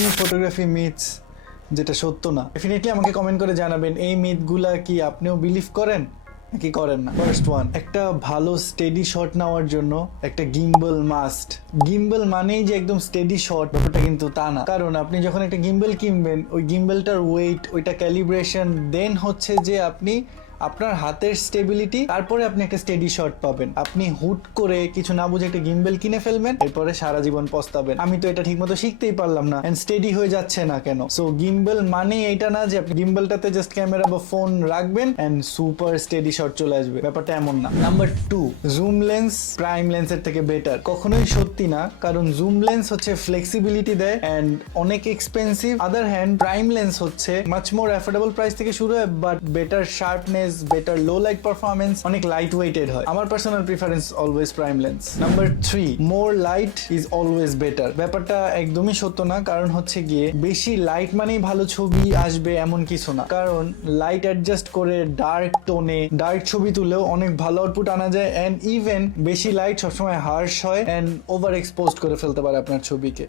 3 photography myths যেটা সত্য না। ডেফিনেটলি আমাকে কমেন্ট করে জানাবেন এই মিথগুলা কি আপনিও বিলিভ করেন নাকি করেন না। ফার্স্ট ওয়ান, একটা ভালো স্টেডি শট নেওয়ার জন্য একটা গিম্বল মাস্ট। গিম্বল মানেই যে একদম স্টেডি শট, ব্যাপারটা কিন্তু তা না। কারণ আপনি যখন একটা গিম্বল কিনবেন, ওই গিম্বলটার ওয়েট, ওইটা ক্যালিব্রেশন, দেন হচ্ছে যে আপনি আপনার হাতের স্টেবিলিটি, তারপরে আপনি একটা স্টেডি শট পাবেন। আপনি হুট করে কিছু না বুঝে একটা গিম্বল কিনে ফেলবেন, এরপরে সারা জীবন পস্তাবেন, আমি তো এটা ঠিকমতো শিখতেই পারলাম না, এন্ড স্টেডি হয়ে যাচ্ছে না কেন। সো গিম্বল মানে এইটা না যে আপনি গিম্বলটাতে জাস্ট ক্যামেরা বা ফোন রাখবেন এন্ড সুপার স্টেডি শট চলে আসবে, ব্যাপারটা এমন না। নাম্বার 2, জুম লেন্স প্রাইম লেন্সের থেকে বেটার। কখনোই সত্যি না, কারণ জুম লেন্স হচ্ছে ফ্লেক্সিবিলিটি দেয় এন্ড অনেক expensive. Other hand prime lens হচ্ছে মাচ মোর অ্যাফোর্ডেবল প্রাইস থেকে শুরু হয়, but better sharpness, better low light performance, অনেক লাইট ওয়েটেড হয়। আমার personal preference always prime lens. Number 3, more light is always better. ব্যাপারটা একদমই সত্য না, কারণ হচ্ছে গিয়ে বেশি লাইট মানেই ভালো ছবি আসবে এমন কিছু না। কারণ লাইট অ্যাডজাস্ট করে ডার্ক টোনে ডার্ক ছবি তুলেও অনেক ভালো আউটপুট আনা যায়, এন্ড ইভেন বেশি লাইট সবসময় হার্শ হয় এন্ড ওভার এক্সপোজড করে ফেলতে পারে আপনার ছবিকে।